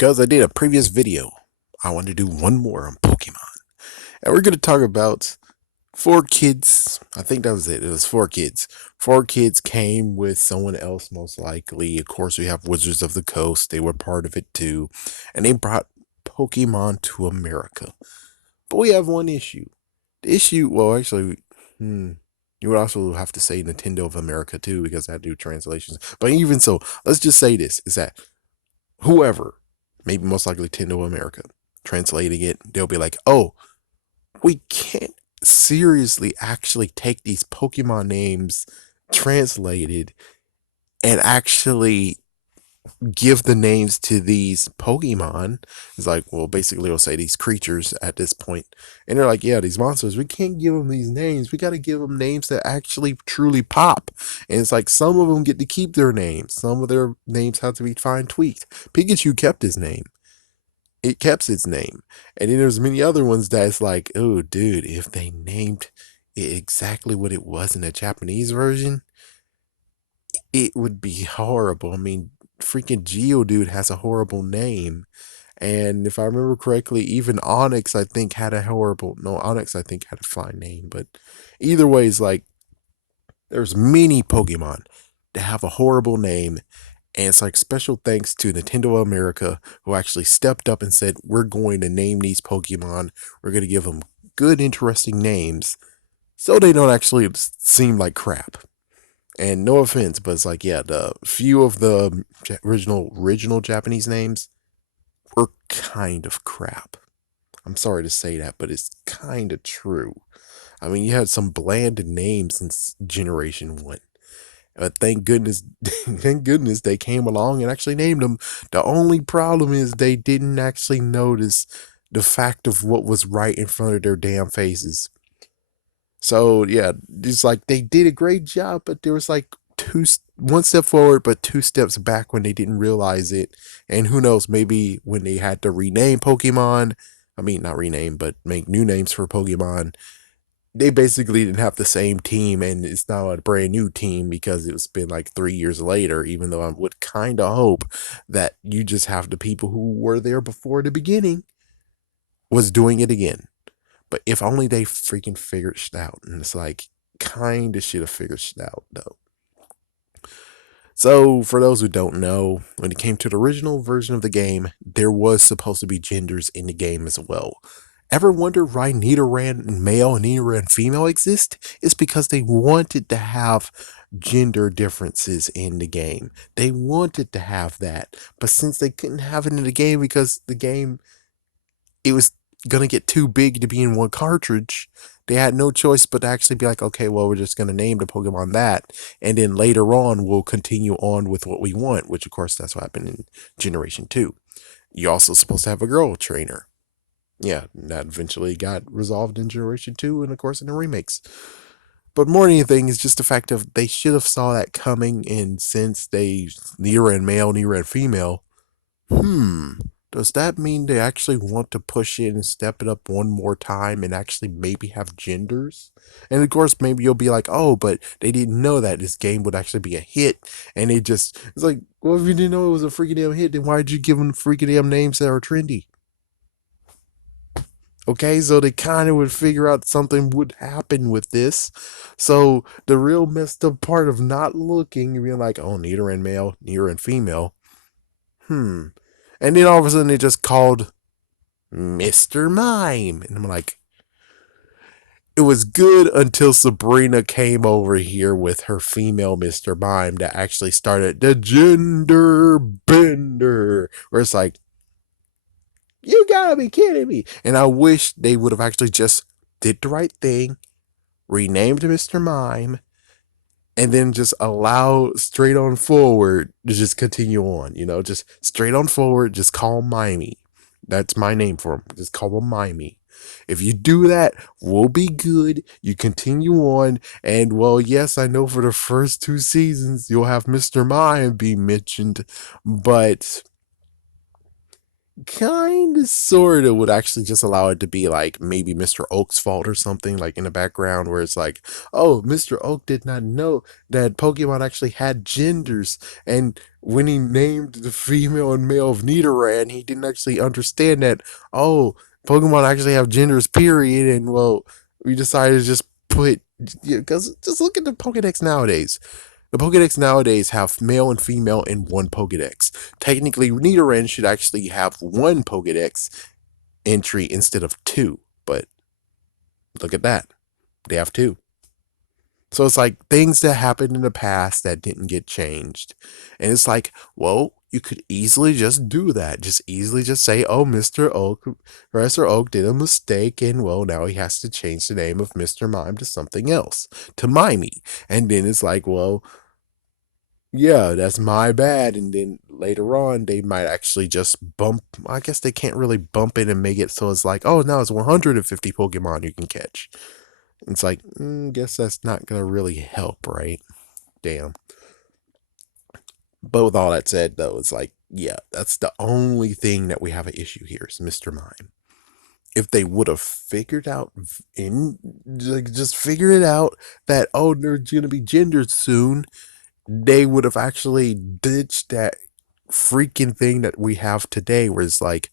because I did a previous video, I want to do one more on Pokemon. And we're going to talk about 4 kids. I think that was it. It was 4 kids. 4 kids came with someone else, most likely. Of course, we have Wizards of the Coast. They were part of it too. And they brought Pokemon to America. But we have one issue. The issue, well, actually, you would also have to say Nintendo of America too, because I do translations. But even so, let's just say this is that whoever, maybe most likely Nintendo America, translating it, they'll be like, oh, we can't seriously actually take these Pokemon names translated and actually give the names to these Pokemon. It's like, well, basically, it'll say these creatures at this point. And they're like, yeah, these monsters, we can't give them these names. We got to give them names that actually truly pop. And it's like some of them get to keep their names, some of their names have to be fine tweaked. Pikachu kept his name. It kept its name. And then there's many other ones that's like, oh, dude, if they named it exactly what it was in the Japanese version, it would be horrible. I mean, freaking Geodude has a horrible name. And if I remember correctly, even Onyx, I think, had a horrible. No, Onyx, I think, had a fine name. But either way, it's like there's many Pokemon that have a horrible name. And it's like special thanks to Nintendo America, who actually stepped up and said, we're going to name these Pokemon. We're going to give them good, interesting names so they don't actually seem like crap. And no offense, but it's like, yeah, the few of the original Japanese names were kind of crap. I'm sorry to say that, but it's kind of true. I mean, you had some bland names since Generation 1. But thank goodness, thank goodness they came along and actually named them. The only problem is they didn't actually notice the fact of what was right in front of their damn faces. So yeah, it's like they did a great job, but there was like one step forward, but 2 steps back when they didn't realize it. And who knows, maybe when they had to rename Pokemon, I mean, not rename, but make new names for Pokemon, they basically didn't have the same team, and it's now a brand new team because it's been like 3 years later, even though I would kind of hope that you just have the people who were there before the beginning was doing it again. But if only they freaking figured it out. And it's like, kind of should have figured it out, though. So, for those who don't know, when it came to the original version of the game, there was supposed to be genders in the game as well. Ever wonder why Nidoran male and Nidoran female exist? It's because they wanted to have gender differences in the game. They wanted to have that. But since they couldn't have it in the game because the game, it was going to get too big to be in one cartridge, they had no choice but to actually be like, okay, well, we're just going to name the Pokemon that. And then later on, we'll continue on with what we want, which, of course, that's what happened in Generation 2. You're also supposed to have a girl trainer. Yeah, that eventually got resolved in Generation 2 and, of course, in the remakes. But more than anything, is just the fact of they should have saw that coming, and since they Nidoran male, Nidoran female, does that mean they actually want to push it and step it up one more time and actually maybe have genders? And of course, maybe you'll be like, oh, but they didn't know that this game would actually be a hit. And it's like, well, if you didn't know it was a freaking damn hit, then why did you give them freaking damn names that are trendy? Okay, so they kind of would figure out something would happen with this. So the real messed up part of not looking and being like, oh, Nidoran male, Nidoran female. And then all of a sudden they just called Mr. Mime. And I'm like, it was good until Sabrina came over here with her female Mr. Mime that actually started the gender bender. Where it's like, you gotta be kidding me. And I wish they would have actually just did the right thing, renamed Mr. Mime, and then just allow straight on forward to just continue on, just straight on forward, just call him Mimey. That's my name for him. Just call him Mimey. If you do that, we'll be good. You continue on, and well, yes, I know for the first 2 seasons you'll have Mr. Mime be mentioned, but kind of sort of would actually just allow it to be like maybe Mr. Oak's fault or something like in the background where it's like, oh, Mr. Oak did not know that Pokemon actually had genders, and when he named the female and male of Nidoran, he didn't actually understand that, oh, Pokemon actually have genders, period, and well, we decided to just put, because just look at the Pokedex nowadays. The Pokedex nowadays have male and female in one Pokedex. Technically, Nidoran should actually have one Pokedex entry instead of two, but look at that. They have two. So it's like things that happened in the past that didn't get changed. And it's like, well, you could easily just do that. Just easily just say, oh, Mr. Oak, Professor Oak did a mistake, and well, now he has to change the name of Mr. Mime to something else, to Mimey. And then it's like, well, yeah, that's my bad. And then later on, they might actually just bump. I guess they can't really bump it and make it so it's like, oh, now it's 150 Pokemon you can catch. It's like, guess that's not gonna really help, right? Damn. But with all that said, though, it's like, yeah, that's the only thing that we have an issue here is Mr. Mime. If they would have figured out in like just figure it out that oh, there's gonna be gendered soon, they would have actually ditched that freaking thing that we have today where it's like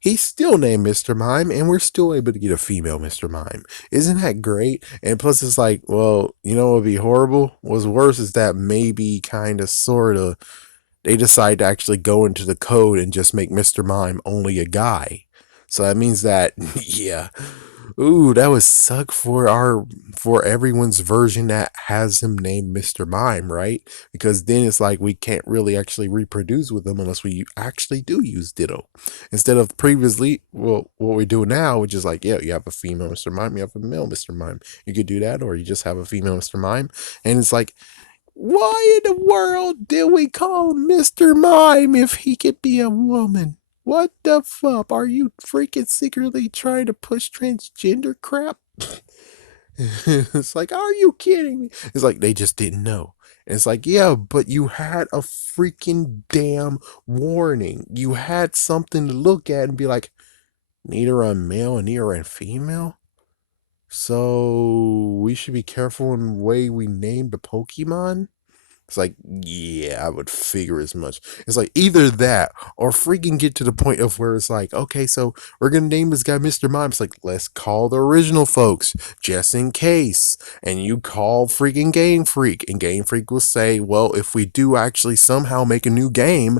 he's still named Mr. Mime and we're still able to get a female Mr. Mime. Isn't that great? And plus it's like, well, you know what would be horrible? What's worse is that maybe kind of sort of they decide to actually go into the code and just make Mr. Mime only a guy. So that means that yeah. Ooh, that would suck for everyone's version that has him named Mr. Mime, right? Because then it's like we can't really actually reproduce with him unless we actually do use Ditto. Instead of previously, well, what we do now, which is like, yeah, you have a female Mr. Mime, you have a male Mr. Mime. You could do that, or you just have a female Mr. Mime. And it's like, why in the world did we call him Mr. Mime if he could be a woman? What the fuck? Are you freaking secretly trying to push transgender crap? It's like, are you kidding me? It's like they just didn't know. And it's like, yeah, but you had a freaking damn warning. You had something to look at and be like, neither a male and neither a female. So we should be careful in the way we name the Pokemon. It's like, yeah, I would figure as much. It's like either that or freaking get to the point of where it's like, okay, so we're gonna name this guy Mr. Mime. It's like, let's call the original folks just in case. And you call freaking Game Freak, and Game Freak will say, well, if we do actually somehow make a new game,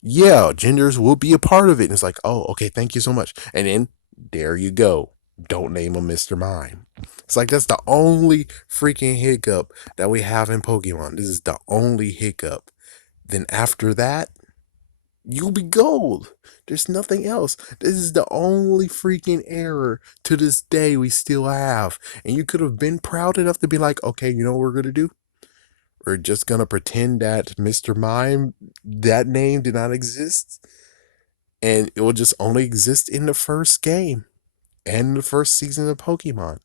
yeah, genders will be a part of it. And it's like, oh, okay, thank you so much. And then there you go. Don't name him Mr. Mime. It's like that's the only freaking hiccup that we have in Pokemon. This is the only hiccup. Then after that, you'll be gold. There's nothing else. This is the only freaking error to this day we still have. And you could have been proud enough to be like, okay, you know what we're gonna do? We're just gonna pretend that Mr. Mime, that name did not exist. And it will just only exist in the first game and the first season of Pokemon.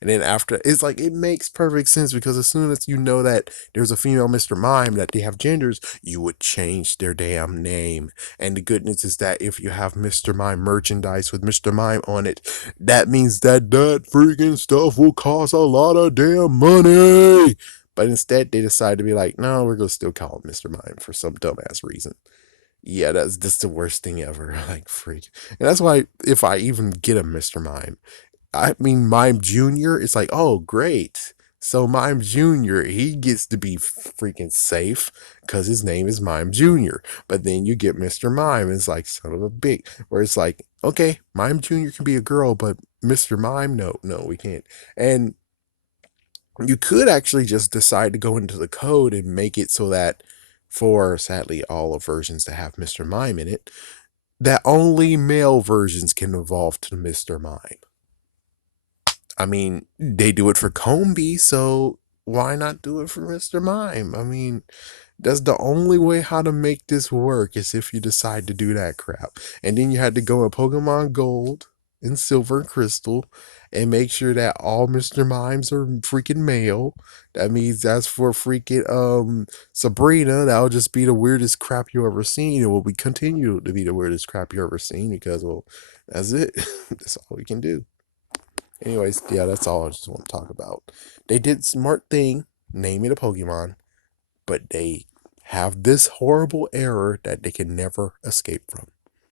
And then after, it's like, it makes perfect sense because as soon as you know that there's a female Mr. Mime, that they have genders, you would change their damn name. And the good news is that if you have Mr. Mime merchandise with Mr. Mime on it, that means that freaking stuff will cost a lot of damn money. But instead, they decide to be like, no, we're going to still call him Mr. Mime for some dumbass reason. Yeah, that's just the worst thing ever. Like, freak. And that's why if I even get a Mr. Mime, I mean, Mime Jr., it's like, oh, great. So Mime Jr., he gets to be freaking safe because his name is Mime Jr. But then you get Mr. Mime, it's like, son of a bitch. Where it's like, okay, Mime Jr. can be a girl, but Mr. Mime, no, we can't. And you could actually just decide to go into the code and make it so that for sadly all of versions that have Mr. Mime in it, that only male versions can evolve to Mr. Mime. I mean, they do it for Combi, so why not do it for Mr. Mime? I mean, that's the only way how to make this work is if you decide to do that crap. And then you had to go in Pokemon Gold. and Silver and Crystal, and make sure that all Mr. Mimes are freaking male. That means that's for freaking Sabrina. That'll just be the weirdest crap you ever seen. It will be continue to be the weirdest crap you ever seen because, well, that's it. That's all we can do. Anyways, yeah, that's all I just want to talk about. They did smart thing, naming a Pokemon, but they have this horrible error that they can never escape from.